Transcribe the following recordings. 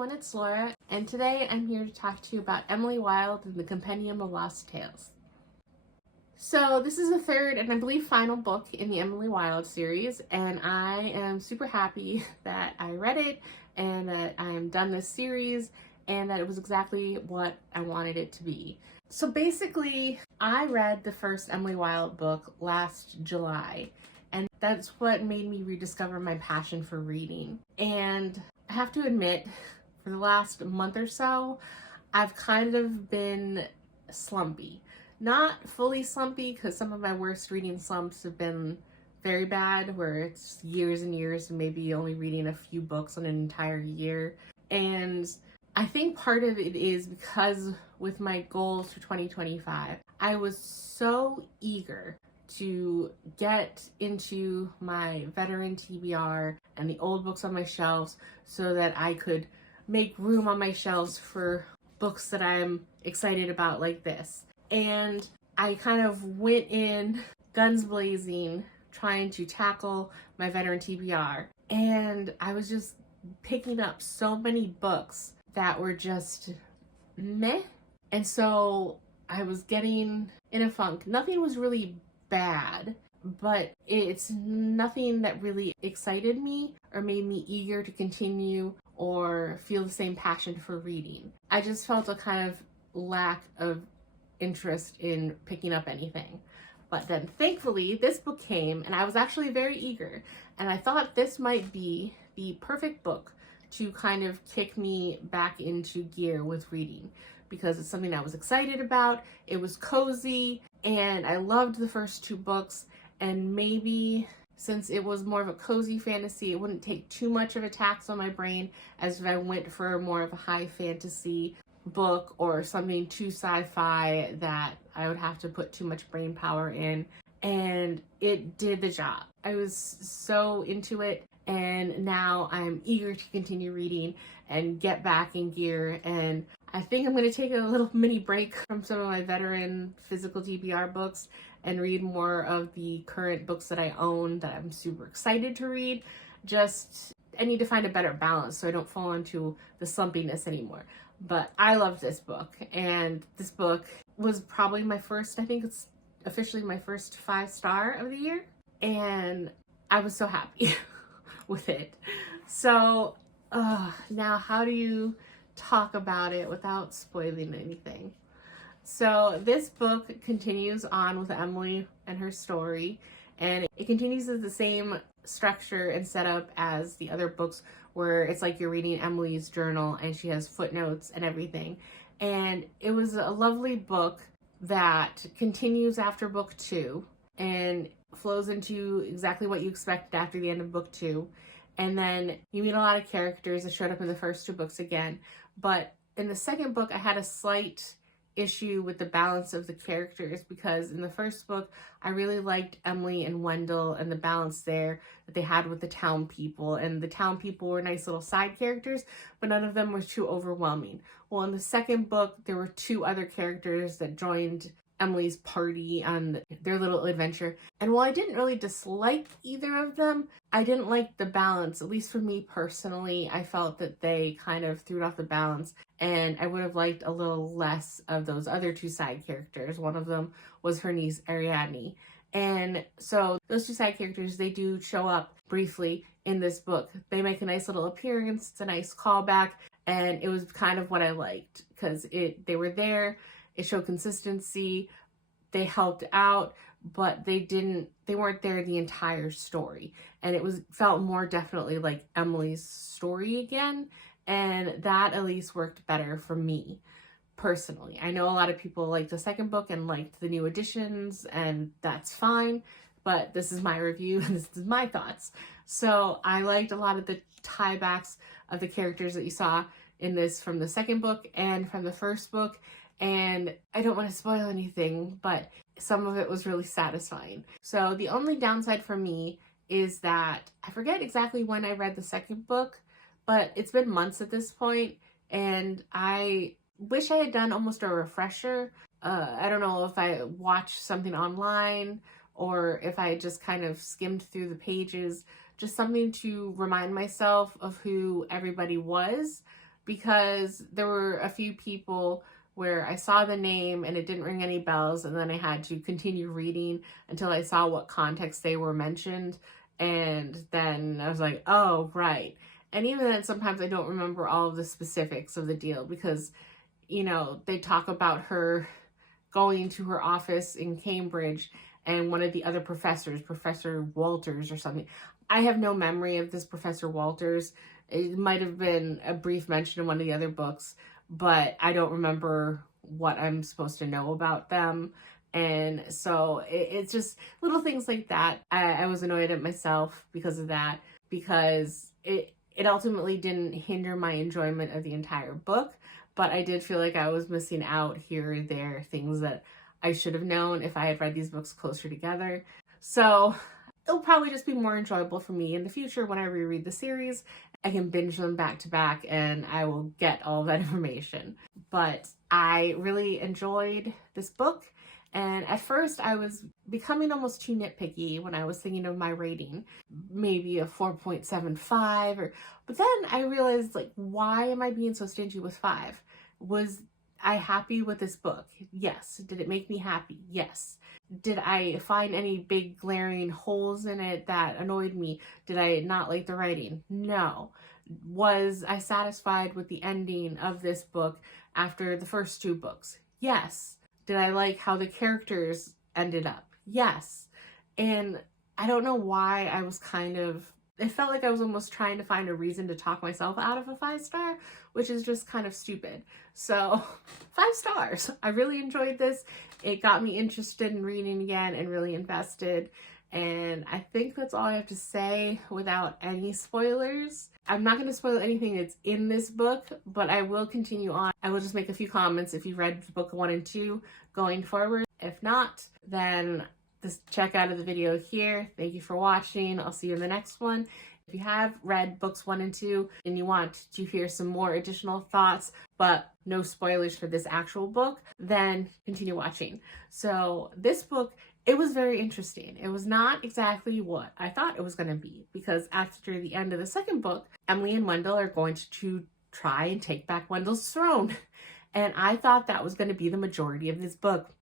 everyone, it's Laura, and today I'm here to talk to you about Emily Wilde and the Compendium of Lost Tales. So this is the third and I believe final book in the Emily Wilde series, and I am super happy that I read it and that I am done this series and that it was exactly what I wanted it to be. So basically, I read the first Emily Wilde book last July, and that's what made me rediscover my passion for reading. And I have to admit, for the last month or so, I've kind of been slumpy. Not fully slumpy, because some of my worst reading slumps have been very bad, where it's years and years and maybe only reading a few books in an entire year. And I think part of it is because with my goals for 2025, I was so eager to get into my veteran TBR and the old books on my shelves so that I could make room on my shelves for books that I'm excited about like this. And I kind of went in guns blazing trying to tackle my veteran TBR, and I was just picking up so many books that were just meh. And so I was getting in a funk. Nothing was really bad, but it's nothing that really excited me or made me eager to continue or feel the same passion for reading. I just felt a kind of lack of interest in picking up anything. But then thankfully this book came and I was actually very eager, and I thought this might be the perfect book to kind of kick me back into gear with reading, because it's something I was excited about. It was cozy, and I loved the first two books, and maybe since it was more of a cozy fantasy, it wouldn't take too much of a tax on my brain as if I went for more of a high fantasy book or something too sci-fi that I would have to put too much brain power in. And it did the job. I was so into it, and now I'm eager to continue reading and get back in gear. And I think I'm going to take a little mini break from some of my veteran physical TBR books and read more of the current books that I own that I'm super excited to read. I need to find a better balance so I don't fall into the slumpiness anymore. But I love this book, and this book was probably my first, I think it's officially my first 5-star of the year, and I was so happy with it. So now how do you talk about it without spoiling anything? So this book continues on with Emily and her story, and it continues with the same structure and setup as the other books, where it's like you're reading Emily's journal and she has footnotes and everything. And it was a lovely book that continues after book 2 and flows into exactly what you expected after the end of book 2. And then you meet a lot of characters that showed up in the first 2 books again. But in the second book, I had a slight issue with the balance of the characters, because in the first book I really liked Emily and Wendell and the balance there that they had with the town people, and the town people were nice little side characters, but none of them were too overwhelming. Well, in the second book there were 2 other characters that joined Emily's party on their little adventure, and while I didn't really dislike either of them, I didn't like the balance. At least for me personally, I felt that they kind of threw it off the balance, and I would have liked a little less of those other 2 side characters. One of them was her niece Ariadne, and so those 2 side characters, they do show up briefly in this book. They make a nice little appearance. It's a nice callback, and it was kind of what I liked, because they were there. It showed consistency, they helped out, but they weren't there the entire story. And it felt more definitely like Emily's story again, and that at least worked better for me personally. I know a lot of people liked the second book and liked the new additions, and that's fine, but this is my review and this is my thoughts. So I liked a lot of the tiebacks of the characters that you saw in this from the second book and from the first book. And I don't want to spoil anything, but some of it was really satisfying. So the only downside for me is that I forget exactly when I read the second book, but it's been months at this point, and I wish I had done almost a refresher. I don't know if I watched something online or if I just kind of skimmed through the pages, just something to remind myself of who everybody was, because there were a few people where I saw the name and it didn't ring any bells, and then I had to continue reading until I saw what context they were mentioned, and then I was like, oh, right. And even then, sometimes I don't remember all of the specifics of the deal because, you know, they talk about her going to her office in Cambridge and one of the other professors, Professor Walters or something. I have no memory of this Professor Walters. It might have been a brief mention in one of the other books, but I don't remember what I'm supposed to know about them. And so it's just little things like that. I was annoyed at myself because of that, because it ultimately didn't hinder my enjoyment of the entire book, but I did feel like I was missing out here or there, things that I should have known if I had read these books closer together. So it'll probably just be more enjoyable for me in the future when I reread the series. I can binge them back to back and I will get all of that information. But I really enjoyed this book. And at first I was becoming almost too nitpicky when I was thinking of my rating, maybe a 4.75 but then I realized, like, why am I being so stingy with 5? Was I happy with this book? Yes. Did it make me happy? Yes. Did I find any big glaring holes in it that annoyed me? Did I not like the writing? No. Was I satisfied with the ending of this book after the first 2 books? Yes. Did I like how the characters ended up? Yes. And I don't know why I was it felt like I was almost trying to find a reason to talk myself out of a 5-star, which is just kind of stupid. So 5 stars. I really enjoyed this. It got me interested in reading again and really invested. And I think that's all I have to say without any spoilers. I'm not going to spoil anything that's in this book, but I will continue on. I will just make a few comments if you read book 1 and 2 going forward. If not, then just check out of the video here. Thank you for watching. I'll see you in the next one. If you have read books 1 and 2 and you want to hear some more additional thoughts, but no spoilers for this actual book, then continue watching. So this book, it was very interesting. It was not exactly what I thought it was going to be, because after the end of the second book, Emily and Wendell are going to try and take back Wendell's throne. And I thought that was going to be the majority of this book.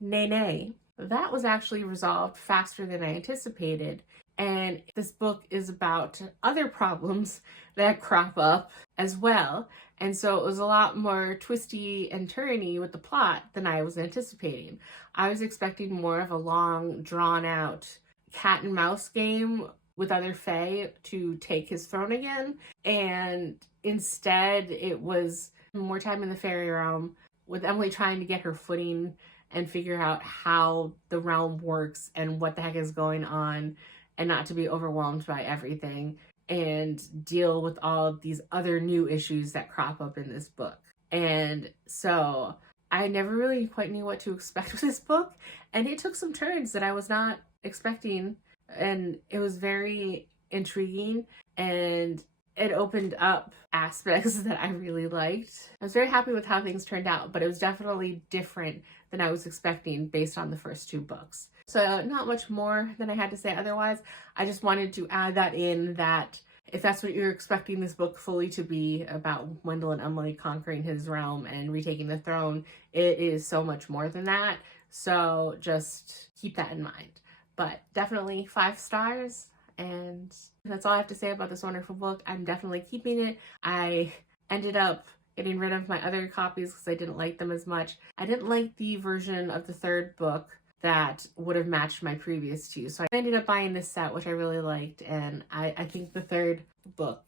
Nay, nay. That was actually resolved faster than I anticipated. And this book is about other problems that crop up as well. And so it was a lot more twisty and turny with the plot than I was anticipating. I was expecting more of a long, drawn-out cat and mouse game with other fae to take his throne again. And instead, it was more time in the fairy realm with Emily trying to get her footing and figure out how the realm works and what the heck is going on, and not to be overwhelmed by everything and deal with all of these other new issues that crop up in this book. And so I never really quite knew what to expect with this book, and it took some turns that I was not expecting, and it was very intriguing, and it opened up aspects that I really liked. I was very happy with how things turned out, but it was definitely different than I was expecting based on the first 2 books. So not much more than I had to say otherwise. I just wanted to add that in, that if that's what you're expecting this book fully to be, about Wendell and Emily conquering his realm and retaking the throne, it is so much more than that. So just keep that in mind. But definitely 5 stars. And that's all I have to say about this wonderful book. I'm definitely keeping it. I ended up getting rid of my other copies because I didn't like them as much. I didn't like the version of the 3rd book that would have matched my previous 2. So I ended up buying this set, which I really liked. And I think the 3rd book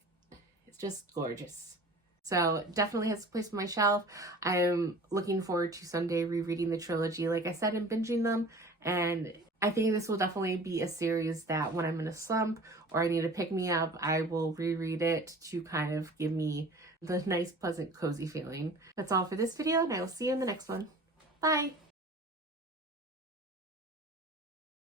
is just gorgeous. So definitely has a place on my shelf. I'm looking forward to someday rereading the trilogy, like I said, and binging them. And I think this will definitely be a series that when I'm in a slump or I need to pick me up, I will reread it to kind of give me the nice, pleasant, cozy feeling. That's all for this video, and I will see you in the next one. Bye!